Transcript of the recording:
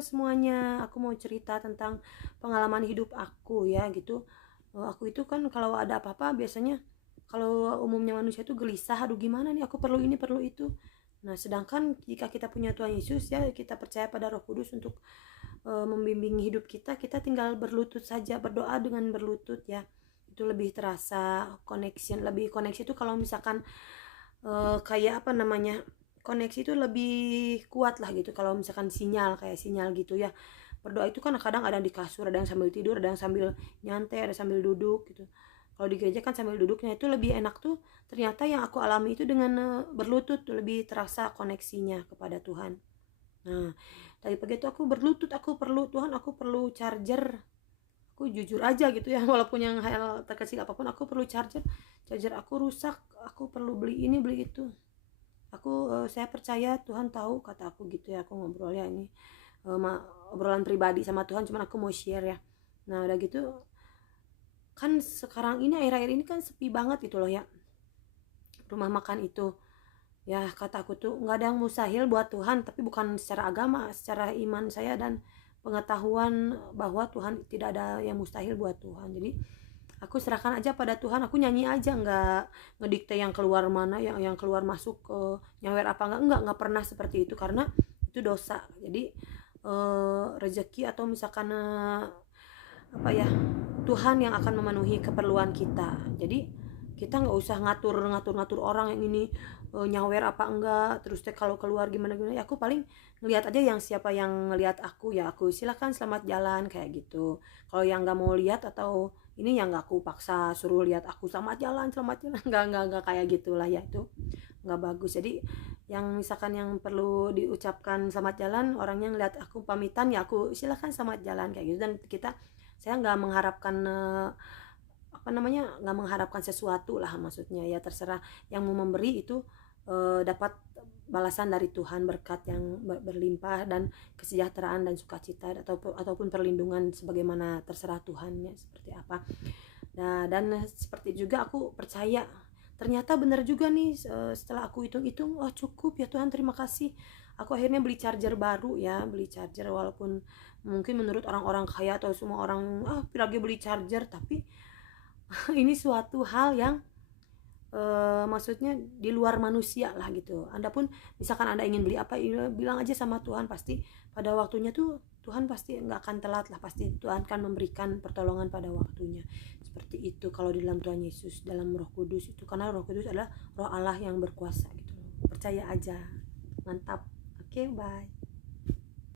semuanya. Aku mau cerita tentang pengalaman hidup aku ya gitu. Aku itu kan kalau ada apa-apa biasanya, kalau umumnya manusia itu gelisah, aduh gimana nih, aku perlu ini perlu itu. Nah sedangkan jika kita punya Tuhan Yesus ya, kita percaya pada Roh Kudus untuk membimbing hidup kita, kita tinggal berlutut saja, berdoa dengan berlutut ya, itu lebih terasa connection. Lebih koneksi itu kalau misalkan kayak apa namanya, koneksi itu lebih kuat lah gitu kalau misalkan sinyal, kayak sinyal gitu ya. Berdoa itu kan kadang ada di kasur, ada yang sambil tidur, ada yang sambil nyantai, ada sambil duduk gitu. Kalau di gereja kan sambil duduknya itu lebih enak tuh. Ternyata yang aku alami itu dengan berlutut tuh lebih terasa koneksinya kepada Tuhan. Nah tadi pagi itu aku berlutut, aku perlu Tuhan, aku perlu charger. Aku jujur aja gitu ya, walaupun yang hal terkecil apapun aku perlu charger. Charger aku rusak, aku perlu beli ini beli itu. Saya percaya Tuhan tahu, kata aku gitu ya. Aku ngobrol ya, ini obrolan pribadi sama Tuhan, cuman aku mau share ya. Nah udah gitu kan sekarang ini akhir-akhir ini kan sepi banget gitu loh ya, rumah makan itu ya. Kata aku tuh nggak ada yang mustahil buat Tuhan, tapi bukan secara agama, secara iman saya dan pengetahuan bahwa Tuhan, tidak ada yang mustahil buat Tuhan. Jadi aku serahkan aja pada Tuhan, aku nyanyi aja, nggak ngedikte yang keluar mana, yang keluar masuk ke nyawer apa nggak pernah seperti itu, karena itu dosa. Jadi rezeki atau misalkan apa ya, Tuhan yang akan memenuhi keperluan kita. Jadi kita nggak usah ngatur orang yang ini nyawer apa enggak, terus teh kalau keluar gimana gimana ya. Aku paling ngelihat aja yang siapa yang ngelihat aku ya, aku silakan selamat jalan kayak gitu. Kalau yang nggak mau lihat atau ini yang nggak aku paksa suruh lihat aku selamat jalan nggak kayak gitulah ya, itu nggak bagus. Jadi yang misalkan yang perlu diucapkan selamat jalan, orangnya ngeliat aku pamitan ya aku silakan selamat jalan kayak gitu. Dan saya nggak mengharapkan apa namanya, nggak mengharapkan sesuatu lah, maksudnya ya terserah yang mau memberi itu dapat balasan dari Tuhan, berkat yang berlimpah dan kesejahteraan dan sukacita, ataupun perlindungan sebagaimana terserah Tuhan ya, seperti apa. Nah dan seperti juga aku percaya ternyata benar juga nih, setelah aku hitung-hitung, oh cukup ya Tuhan, terima kasih. Aku akhirnya beli charger baru ya, beli charger walaupun mungkin menurut orang-orang kaya atau semua orang lagi beli charger, tapi ini suatu hal yang maksudnya di luar manusia lah gitu. Anda pun misalkan Anda ingin beli apa, bilang aja sama Tuhan, pasti pada waktunya tuh Tuhan pasti nggak akan telat lah, pasti Tuhan akan memberikan pertolongan pada waktunya. Seperti itu kalau di dalam Tuhan Yesus, dalam Roh Kudus itu, karena Roh Kudus adalah Roh Allah yang berkuasa gitu. Percaya aja. Mantap. Oke, bye.